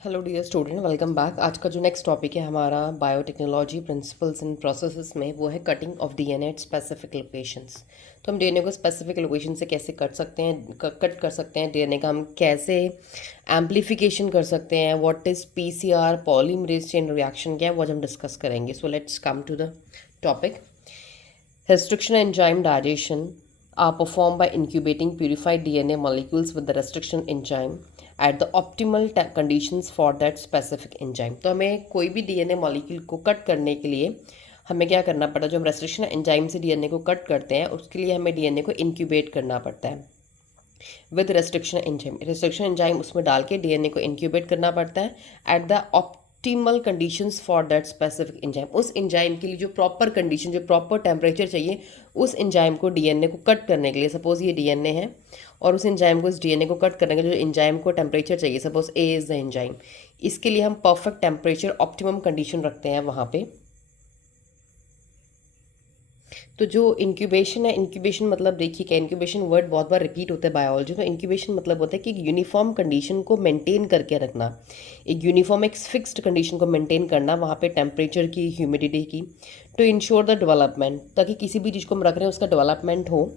Hello dear student, welcome back. आज का जो नेक्स्ट टॉपिक है हमारा बायोटेक्नोलॉजी प्रिंसिपल्स एंड प्रोसेसेस में, वो है cutting of DNA at specific locations. तो हम डीएनए को स्पेसिफिक लोकेशन से कैसे कट सकते हैं, कट कर सकते हैं डीएनए का, हम कैसे एम्पलीफिकेशन कर सकते हैं, what is PCR, polymerase chain reaction क्या है, वो आज हम डिस्कस करेंगे। So let's come to the topic. Restriction enzyme digestion are performed by incubating purified DNA molecules with the restriction enzyme at the optimal conditions for that specific enzyme। तो हमें कोई भी डीएनए मॉलिक्यूल को cut करने के लिए हमें क्या करना पड़ता है, जो हम रेस्ट्रिक्शन एंजाइम से डीएनए को कट करते हैं उसके लिए हमें डीएनए को इंक्यूबेट करना पड़ता है with restriction enzyme. Restriction enzyme उसमें डाल के डीएनए को इंक्यूबेट करना पड़ता है at the optimal conditions for that specific enzyme. उस एंजाइम के लिए जो प्रॉपर कंडीशन, जो प्रॉपर टेम्परेचर चाहिए उस एंजाइम को, डीएनए को कट करने के लिए। सपोज ये डीएनए है और उस एंजाइम को, इस डीएनए को कट करने के लिए जो एंजाइम को टेम्परेचर चाहिए, suppose A is the enzyme, इसके लिए हम परफेक्ट टेम्परेचर, ऑप्टिमम कंडीशन रखते हैं वहाँ पे। तो जो इंक्यूबेशन है, इंक्यूबेशन मतलब देखिए क्या, इंक्यूबेशन वर्ड बहुत बार रिपीट होता है बायोलॉजी में। इंक्यूबेशन मतलब होता है कि एक यूनिफॉर्म कंडीशन को मेंटेन करके रखना, एक यूनिफॉर्म, एक फिक्स्ड कंडीशन को मेंटेन करना वहाँ पे, टेम्परेचर की, ह्यूमिडिटी की, टू इंश्योर द डेवलपमेंट, ताकि किसी भी चीज़ को हम रख रहे हैं उसका डेवलपमेंट हो,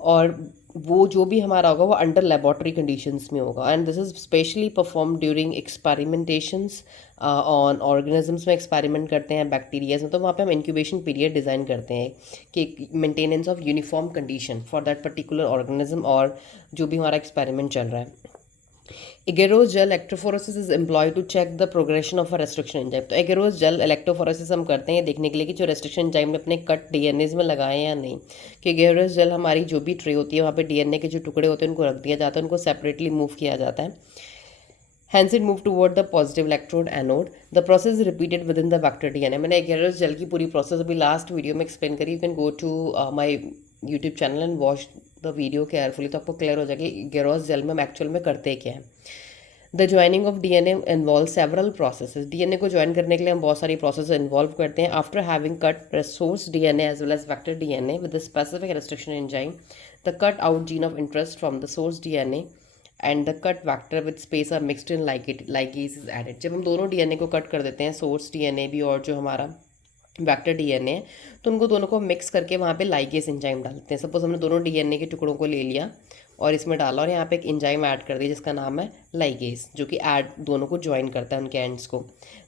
और वो जो भी हमारा होगा वो अंडर लेबोरेटरी कंडीशंस में होगा। And this is specially perform during experimentations on organisms में एक्सपेरिमेंट करते हैं, बैक्टीरियाज में, तो वहाँ पे हम इंक्यूबेशन पीरियड डिज़ाइन करते हैं कि maintenance of uniform condition for that particular organism और जो भी हमारा एक्सपेरिमेंट चल रहा है। Agarose gel electrophoresis is employ to check the progression of a restriction enzyme. तो एगेरोस जेल इलेक्ट्रोफोरेसिस हम करते हैं देखने के लिए कि जो रेस्ट्रिक्शन एंजाइम ने अपने कट डीएनएज में लगाए हैं या नहीं। कि एगेरोस जेल हमारी जो भी ट्रे होती है वहाँ पे डीएनए के जो टुकड़े होते हैं उनको रख दिया जाता है, उनको सेपरेटली मूव किया जाता है। Hence it moved toward the positive electrode anode. The process is repeated within the vector DNA। मैंने एगेरोस जेल की पूरी प्रोसेस अभी लास्ट वीडियो में एक्सप्लेन करी। You can go to my YouTube channel and watch the video carefully, तो आपको clear हो जाएगा एगेरोस जेल में हम एक्चुअल में करते क्या है। The joining of DNA involve several processes. DNA को ज्वाइन करने के लिए हम बहुत सारी प्रोसेस इन्वॉल्व करते हैं। After having cut source DNA as well as vector DNA with specific restriction enzyme, the cut out gene of interest from the source DNA and the cut vector with space are mixed in ligase is added. जब हम दोनों DNA को cut कर देते हैं, source DNA भी और जो हमारा वैक्टर डीएनए है, तो उनको दोनों को मिक्स करके वहाँ पे लाइगेज एंजाइम डालते हैं। सपोज हमने दोनों डीएनए के टुकड़ों को ले लिया और इसमें डाला, और यहाँ पे एक एंजाइम ऐड कर दिया जिसका नाम है लाइगेज, जो कि ऐड दोनों को ज्वाइन करता है उनके एंड्स को।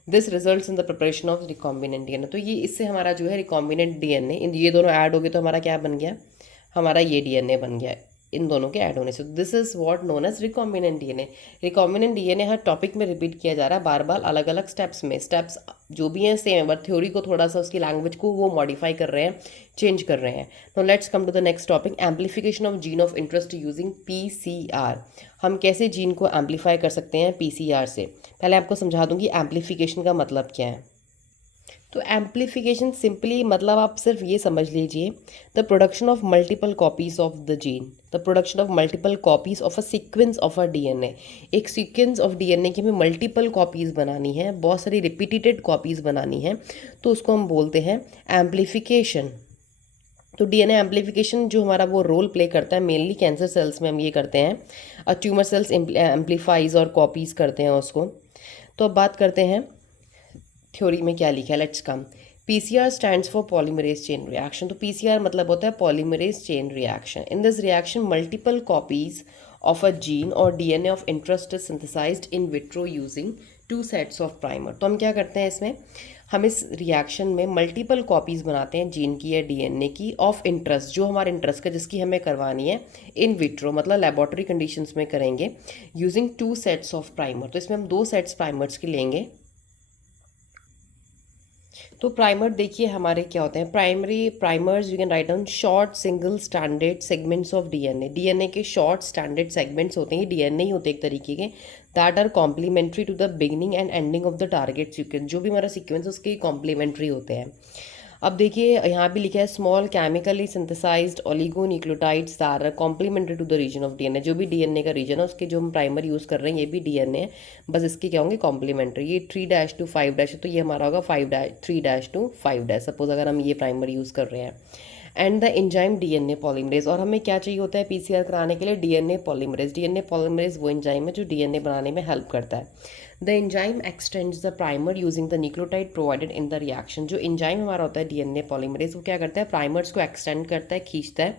This results in the preparation of recombinant DNA. तो ये इससे हमारा जो है रिकॉम्बिनेंट डीएनए, ये दोनों ऐड हो गए तो हमारा क्या बन गया, हमारा ये डीएनए बन गया इन दोनों के ऐड होने से। This is what known as recombinant DNA. Recombinant DNA हर टॉपिक में रिपीट किया जा रहा है बार बार, अलग अलग स्टेप्स में। स्टेप्स जो भी हैं सेम है, बट थ्योरी को थोड़ा सा, उसकी लैंग्वेज को वो मॉडिफाई कर रहे हैं, चेंज कर रहे हैं। No let's come to the next topic, amplification of gene of interest using PCR. हम कैसे जीन को एम्पलीफाई कर सकते हैं पीसीआर से। पहले आपको समझा दूंगी एम्पलीफिकेशन का मतलब क्या है। तो एम्पलीफिकेशन सिंपली मतलब आप सिर्फ ये समझ लीजिए, the production of multiple copies of the gene, the production of multiple copies of a sequence of a DNA. एक सीक्वेंस ऑफ डीएनए की हमें मल्टीपल कॉपीज़ बनानी है, बहुत सारी रिपीटेड कॉपीज़ बनानी है, तो उसको हम बोलते हैं एम्पलीफिकेशन। तो डीएनए एम्पलीफिकेशन जो हमारा वो रोल प्ले करता है, मेनली कैंसर सेल्स में हम ये करते हैं, और ट्यूमर सेल्स एम्पलीफाइज और कॉपीज़ करते हैं उसको। तो अब बात करते हैं थ्योरी में क्या लिखा है, let's come. PCR stands for polymerase chain reaction. तो पीसीआर मतलब होता है polymerase chain reaction. In this reaction multiple copies of a gene or DNA of interest is synthesized in vitro using two sets of primer. तो हम क्या करते हैं इसमें, हम इस रिएक्शन में मल्टीपल कॉपीज़ बनाते हैं जीन की या डीएनए की, ऑफ इंटरेस्ट, जो हमारे इंटरेस्ट का, जिसकी हमें करवानी है इन विट्रो, मतलब लेबोरेटरी कंडीशंस में करेंगे, using two sets of primer. तो इसमें हम दो सेट्स प्राइमर्स के लेंगे। तो प्राइमर देखिए हमारे क्या होते हैं, primary primers you can write down short single standard segments of DNA. DNA के शॉर्ट स्टैंडर्ड सेगमेंट्स होते हैं, डीएनए ही होते हैं एक तरीके के, that are complementary to the beginning and ending of the target sequence. जो भी हमारा सीक्वेंस उसके कॉम्प्लीमेंट्री होते हैं। अब देखिए यहाँ भी लिखा है small chemically synthesized oligonucleotides are complementary to the region of DNA. जो भी डीएनए का रीजन है उसके जो हम प्राइमर यूज़ कर रहे हैं, ये भी डीएनए है, बस इसके क्या होंगे कॉम्प्लीमेंट्री। ये 3' to 5' है, तो ये हमारा होगा 3' to 5'। सपोज अगर हम ये प्राइमर यूज़ कर रहे हैं, and the enzyme DNA polymerase. और हमें क्या चाहिए होता है पीसीआर कराने के लिए? DNA polymerase. डीएनए पॉलीमरेज वो एंजाइम है जो डीएनए बनाने में हेल्प करता है। The enzyme x tends the primer using the nucleotide provided in the reaction. जो एंजाइम हमारा होता है डीएनए पॉलीमरेज वो क्या करता है? प्राइमर्स को एक्सटेंड करता है, खींचता है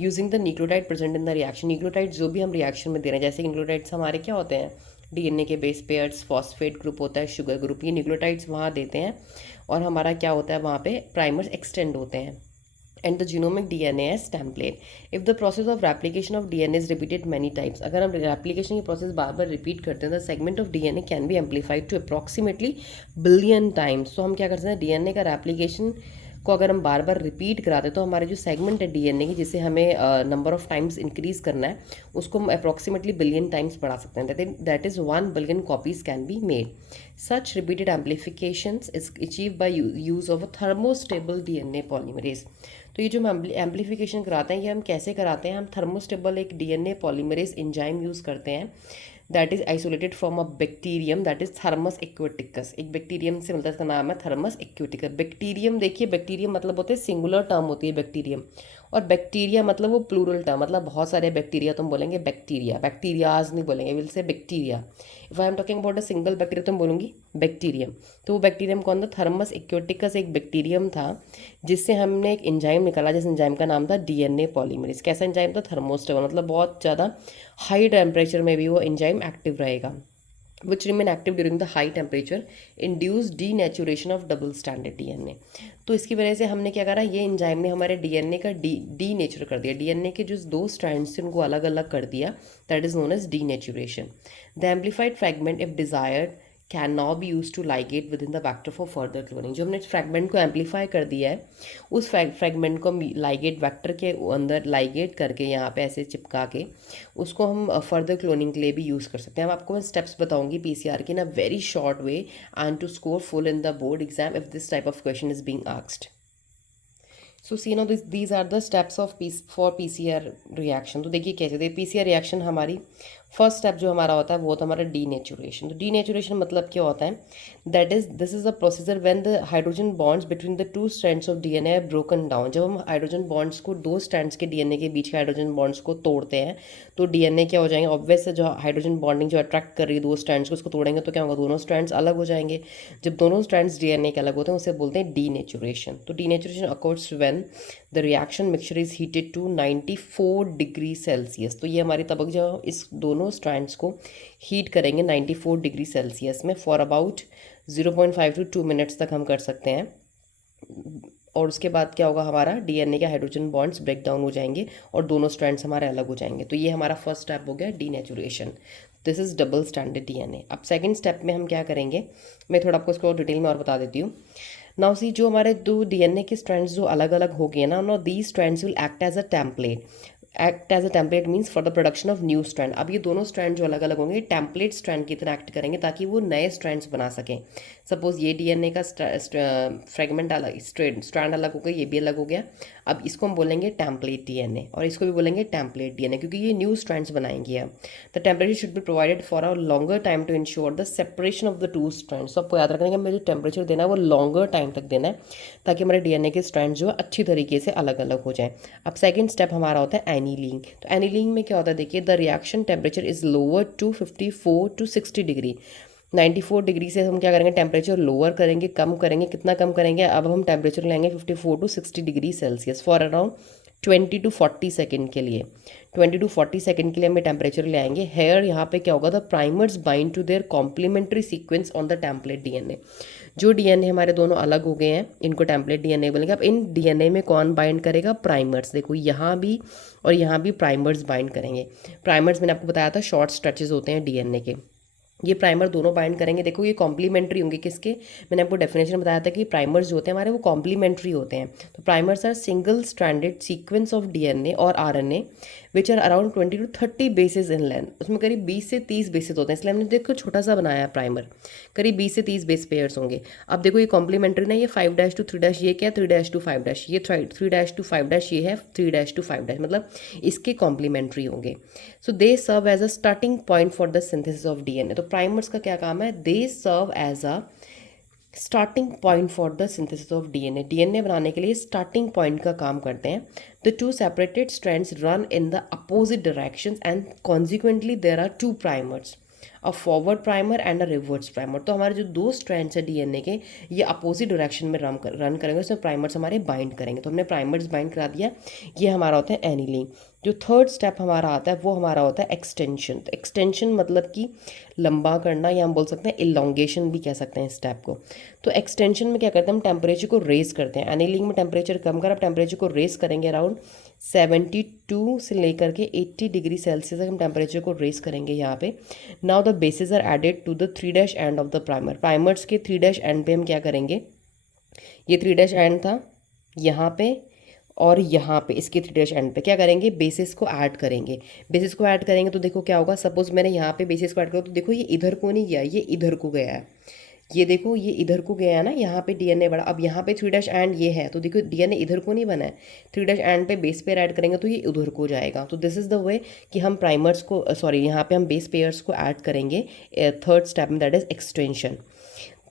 using the nucleotide present in the reaction. Nucleotide जो भी हम रिएक्शन में दे रहे हैं, जैसे न्यूक्लियोटाइड्स हमारे क्या होते हैं? डीएनए के बेस पेयर्स, फॉस्फेट ग्रुप होता है, शुगर ग्रुप, ये न्यूक्लियोटाइड्स वहाँ देते हैं और हमारा क्या होता है वहाँ पे? प्राइमर्स एक्सटेंड होते हैं। And the genomic DNA as template. If the process of replication of DNA is repeated many times, अगर हम replication की process बार बार repeat करते हैं, the segment of DNA can be amplified to approximately billion times. तो हम क्या कर सकते हैं? DNA का replication को अगर हम बार बार रिपीट कराते हैं तो हमारे जो सेगमेंट है डीएनए की, जिसे हमें नंबर ऑफ टाइम्स इंक्रीज करना है, उसको हम अप्रॉक्सीमेटली बिलियन टाइम्स बढ़ा सकते हैं। That is 1 billion copies can be made. Such repeated amplifications is achieve by use of a thermostable DNA polymerase. तो ये जो हम एम्पलीफिकेशन कराते हैं ये हम कैसे कराते हैं? हम थर्मोस्टेबल एक डीएनए पॉलीमरेज एंजाइम यूज़ करते हैं that is isolated from a bacterium that is Thermus aquaticus. एक बैक्टीरियम से मिलता है, इसका नाम है थर्मस एक्वेटिकस। बैक्टीरियम, देखिए बैक्टीरियम मतलब होते हैं सिंगुलर टर्म होती है बैक्टीरियम, और बैक्टीरिया मतलब वो प्लूरल टर्म, मतलब बहुत सारे बैक्टीरिया, तुम बोलेंगे बैक्टीरिया, बैक्टीरियाज नहीं बोलेंगे, will say bacteria. If I am talking about a single bacteria तो मैं बोलूँगी बैक्टीरियम। तो वो बैक्टीरियम कौन था? थर्मस एक्वेटिकस एक बैक्टीरियम था जिससे हमने एक एंजाइम निकाला, जिस एंजाइम का नाम था डीएनए पॉलीमरेज। कैसा एंजाइम था? थर्मोस्टेबल, मतलब बहुत ज़्यादा हाई टेम्परेचर में भी वो एंजाइम एक्टिव रहेगा, which remain active during the high temperature induce denaturation of double stranded DNA। तो इसकी वजह से हमने क्या करा? ये एंजाइम ने हमारे डीएनए का डी नेचर कर दिया, डीएनए के जो 2 स्ट्रैंड्स थे उनको अलग अलग कर दिया, that is known as denaturation. The amplified fragment if desired can now be use to ligate with in the vector for further cloning. जो हमने फ्रैगमेंट को एम्पलीफाई कर दिया है उस फ्रैगमेंट को हम लाइगेट वैक्टर के अंदर लाइगेट करके यहाँ पे ऐसे चिपका के उसको हम फर्दर क्लोनिंग के लिए भी यूज़ कर सकते हैं। अब आपको मैं स्टेप्स बताऊंगी पीसीआर की ना very short way and to score full in the board exam if this type of question is being asked. So see no these are the steps of for PCR reaction. तो देखिए कैसे थे PCR reaction हमारी। First step जो हमारा होता है वो होता है हमारा डीनेचुरेशन। तो डीनेचुरेशन मतलब क्या होता है? That is this is a procedure when the hydrogen bonds between the 2 strands of DNA are broken down. जब हम हाइड्रोजन बॉन्ड्स को 2 स्ट्रैंड्स के डीएनए के बीच के हाइड्रोजन बॉन्ड्स को तोड़ते हैं तो डीएनए क्या हो जाएंगे? ऑब्वियस है, जो हाइड्रोजन बॉन्डिंग जो अट्रैक्ट कर रही है 2 स्ट्रैंड्स को, उसको तोड़ेंगे तो क्या होगा? दोनों स्ट्रैंड्स अलग हो जाएंगे। जब दोनों स्ट्रैंड्स डीएनए के अलग होते हैं उसे बोलते हैं डीनेचुरेशन। तो denaturation accords when the reaction mixture is heated to 94 degree Celsius. तो ये हमारी तब जब इस दोनों स्ट्रैंड्स को हीट करेंगे 94 डिग्री सेल्सियस में फॉर अबाउट 0.5 to 2 मिनट्स तक हम कर सकते हैं। और उसके बाद क्या होगा? हमारा डीएनए के हाइड्रोजन बॉन्ड्स ब्रेक डाउन हो जाएंगे और दोनों स्ट्रैंड्स हमारे अलग हो जाएंगे। तो ये हमारा फर्स्ट स्टेप हो गया denaturation. This is double standard DNA. अब सेकंड स्टेप में हम क्या करेंगे मैं थोड़ा आपको इसको डिटेल में और बता देती हूँ। नाउ सी, जो हमारे 2 डीएनए के स्ट्रैंड्स जो अलग अलग हो गए ना, now these strands will act as a template. Act as a template means for the production of new strand. अब ये दोनों स्ट्रैंड जो अलग अलग होंगे टेम्पलेट स्ट्रैंड की तरह एक्ट करेंगे ताकि वो नए स्ट्रैंड्स बना सकें। सपोज ये डीएनए का फ्रेगमेंट अलग, स्ट्रैंड अलग हो गया, ये भी अलग हो गया। अब इसको हम बोलेंगे टेम्पलेट डीएनए और इसको भी बोलेंगे टेम्पलेट डीएनए क्योंकि ये न्यू स्ट्रैंड्स बनाएंगे। अब the temperature should be provided for a longer time to ensure the separation of the 2 strands. तो आपको याद रखना है कि हमें जो टेम्परेचर देना है वो लॉन्गर टाइम तक देना है ताकि हमारे डीएनए के स्ट्रैंड जो है अच्छी तरीके से अलग अलग हो जाए। अब सेकंड स्टेप हमारा होता है एनीलिंग। तो एनीलिंग में क्या होता है? देखिए, the reaction temperature is lower to 54 to 60 degree. 94 degree से हम क्या करेंगे? टेम्परेचर लोअर करेंगे, कम करेंगे। कितना कम करेंगे? अब हम टेम्परेचर लेंगे 54 to 60 degree Celsius for around 20 to 40 second के लिए। 20 to 40 सेकेंड के लिए हमें टेम्परेचर ले आएंगे। हेयर यहाँ पे क्या होगा? The primers bind to their complementary sequence on the template DNA. जो डीएनए हमारे दोनों अलग हो गए हैं इनको टेम्पलेट डीएनए बोलेंगे। अब इन डीएनए में कौन बाइंड करेगा? प्राइमर्स। देखो यहाँ भी और यहाँ भी प्राइमर्स बाइंड करेंगे। प्राइमर्स मैंने आपको बताया था शॉर्ट स्ट्रेचेस होते हैं डीएनए के, ये प्राइमर दोनों बाइंड करेंगे। देखो ये कॉम्प्लीमेंट्री होंगे किसके? मैंने आपको डेफिनेशन बताया था कि प्राइमर्स जो होते हैं हमारे वो कॉम्प्लीमेंट्री होते हैं। तो primers are single stranded sequence of DNA or RNA which are around 20 to 30 bases in length. उसमें करीब 20 से 30 बेसिस होते हैं, इसलिए हमने देखो छोटा सा बनाया है प्राइमर। करीब 20 से 30 बेस पेयर्स होंगे। अब देखो ये कॉम्प्लीमेंट्री ना, ये 5' to 3' ये क्या है? 3' to 5' ये 3' to 5' ये है 3' to 5' मतलब इसके कॉम्प्लीमेंट्री होंगे। So they serve as a starting point for the synthesis of DNA. तो प्राइमर्स का क्या काम है? They serve as a starting point for the synthesis of DNA, DNA बनाने के लिए स्टार्टिंग पॉइंट का काम करते हैं। The two separated strands run in the opposite directions and consequently there are two primers, a forward primer and a reverse primer. तो हमारे जो दो स्ट्रैंड्स है डीएनए के, ये अपोजिट डायरेक्शन में रन करेंगे, उसमें प्राइमर्स हमारे बाइंड करेंगे। तो हमने प्राइमर्स बाइंड करा दिया, ये हमारा होता है एनिलिंग। जो थर्ड स्टेप हमारा आता है वो हमारा होता है एक्सटेंशन। तो एक्सटेंशन मतलब कि लंबा करना, या हम बोल सकते हैं इलोंगेशन भी कह सकते हैं इस स्टेप को। तो एक्सटेंशन में क्या करते हैं, हम टेम्परेचर को रेस करते हैं। एनिलिंग में टेम्परेचर कम कर, अब टेम्परेचर को रेस करेंगे अराउंड 72 से लेकर के 80 डिग्री सेल्सियस तक हम टेम्परेचर को रेस करेंगे यहाँ पे। Now the bases are added to the 3' end of the primer. Primers के 3' एंड पे हम क्या करेंगे, ये 3' एंड था यहाँ पे, और यहाँ पे इसके 3' एंड पे क्या करेंगे, बेसिस को ऐड करेंगे। बेसिस को ऐड करेंगे तो देखो क्या होगा, सपोज मैंने यहाँ पे बेसिस को ऐड करा तो देखो ये इधर को नहीं गया, ये इधर को गया है। ये देखो ये इधर को गया है ना, यहाँ पे डीएनए बढ़ा। अब यहाँ पे 3' एंड ये है, तो देखो डीएनए इधर को नहीं बना है। 3' एंड पे बेस पेयर ऐड करेंगे तो ये उधर को जाएगा। तो दिस इज़ द वे कि हम प्राइमर्स को सॉरी यहाँ पे हम बेस पेयर्स को ऐड करेंगे थर्ड स्टेप में, दैट इज एक्सटेंशन।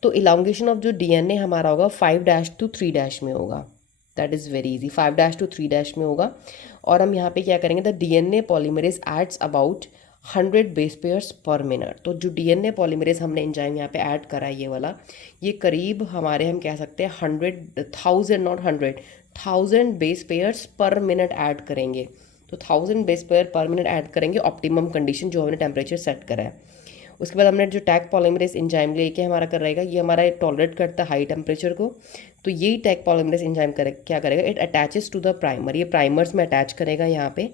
तो इलांगेशन ऑफ जो डीएनए हमारा होगा 5' to 3' में होगा। That is very easy, 5' to 3' में होगा। और हम यहाँ पे क्या करेंगे, the DNA polymerase adds about 100 base pairs per minute. तो जो डीएनए पॉलीमरेज हमने एंजाइम यहाँ पे ऐड करा है ये वाला, ये करीब हमारे हम कह सकते हैं 100,000 not 100,000 base pairs per minute add करेंगे। तो 1000 बेस पेयर पर मिनट ऐड करेंगे, ऑप्टिमम कंडीशन जो हमने टेम्परेचर सेट करा है। उसके बाद हमने जो टैग पॉलीमरेज एंजाइम लेके हमारा कर रहेगा, ये हमारा टॉलरेट करता है हाई टेम्परेचर को। तो यही टैग पॉलीमरेज एंजाइम क्या करेगा, it attaches to the primer, ये प्राइमर्स में अटैच करेगा यहाँ पे।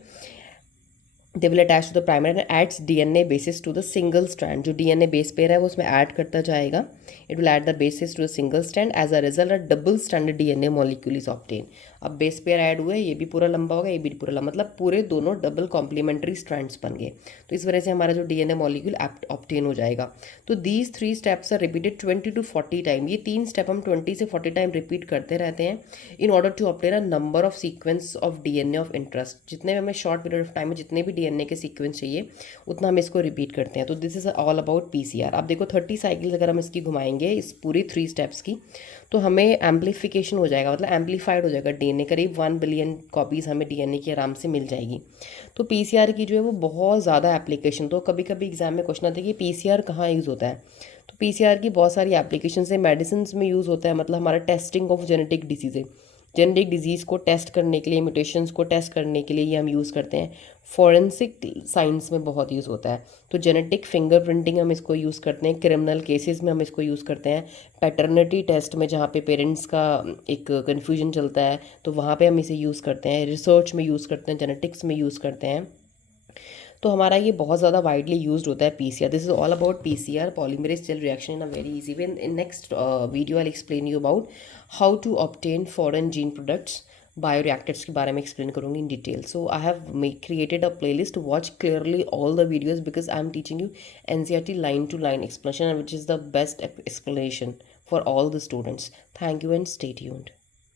They will attach to the primer and adds DNA bases to the single strand. जो डीएनए बेस पेयर है वो उसमें ऐड करता जाएगा। It will add the bases to the single strand, as a result a double stranded DNA molecule is obtain. अब base pair add हुए, ये भी पूरा लंबा होगा, ये भी पूरा लंबा, मतलब पूरे दोनों डबल कॉम्प्लीमेंट्री स्ट्रैंड्स बन गए। तो इस वजह से हमारा जो डीएनए मॉलिक्यूल ऑब्टेन हो जाएगा। तो these 3 steps are repeated 20 to 40 time. ये 3 स्टेप हम 20 से 40 टाइम रिपीट करते रहते हैं in order to obtain a number of sequence of DNA of interest. जितने भी हमें शॉर्ट पीरियड ऑफ टाइम में जितने भी डीएनए के सीक्वेंस चाहिए उतना हम इसको रिपीट करते हैं। तो this is all about PCR. अब देखो 30 साइकिल्स अगर हम इसकी घुमाएंगे इस पूरी 3 स्टेप्स की, तो हमें एम्पलीफिकेशन हो जाएगा, मतलब एम्पलीफाइड हो जाएगा डीएनए। करीब 1 बिलियन कॉपीज़ हमें डीएनए की आराम से मिल जाएगी। तो पीसीआर की जो है वो बहुत ज़्यादा एप्लीकेशन, तो कभी कभी एग्जाम में क्वेश्चन आता है कि पीसीआर कहाँ यूज़ होता है। तो पीसीआर की बहुत सारी एप्लीकेशन है, मेडिसिन में यूज़ होता है, मतलब हमारा testing of genetic diseases, genetic disease को टेस्ट करने के लिए, म्यूटेशंस को टेस्ट करने के लिए ये हम यूज़ करते हैं। फॉरेंसिक साइंस में बहुत यूज़ होता है, तो जेनेटिक फिंगरप्रिंटिंग हम इसको यूज़ करते हैं। क्रिमिनल केसेस में हम इसको यूज़ करते हैं। पैटर्निटी टेस्ट में जहाँ पे पेरेंट्स का एक कन्फ्यूजन चलता है तो वहाँ पे हम इसे यूज़ करते हैं। रिसर्च में यूज़ करते हैं, जेनेटिक्स में यूज़ करते हैं। तो हमारा ये बहुत ज़्यादा वाइडली यूज्ड होता है PCR. This is all about PCR, polymerase chain reaction, in a very easy way. In next video I explain you about how to obtain foreign gene products, bioreactors के बारे में एक्सप्लेन करूँगी in detail. So I have created a playlist, watch clearly all the videos because I am teaching you NCERT line to line explanation, which is the best explanation for all the students. Thank you and stay tuned.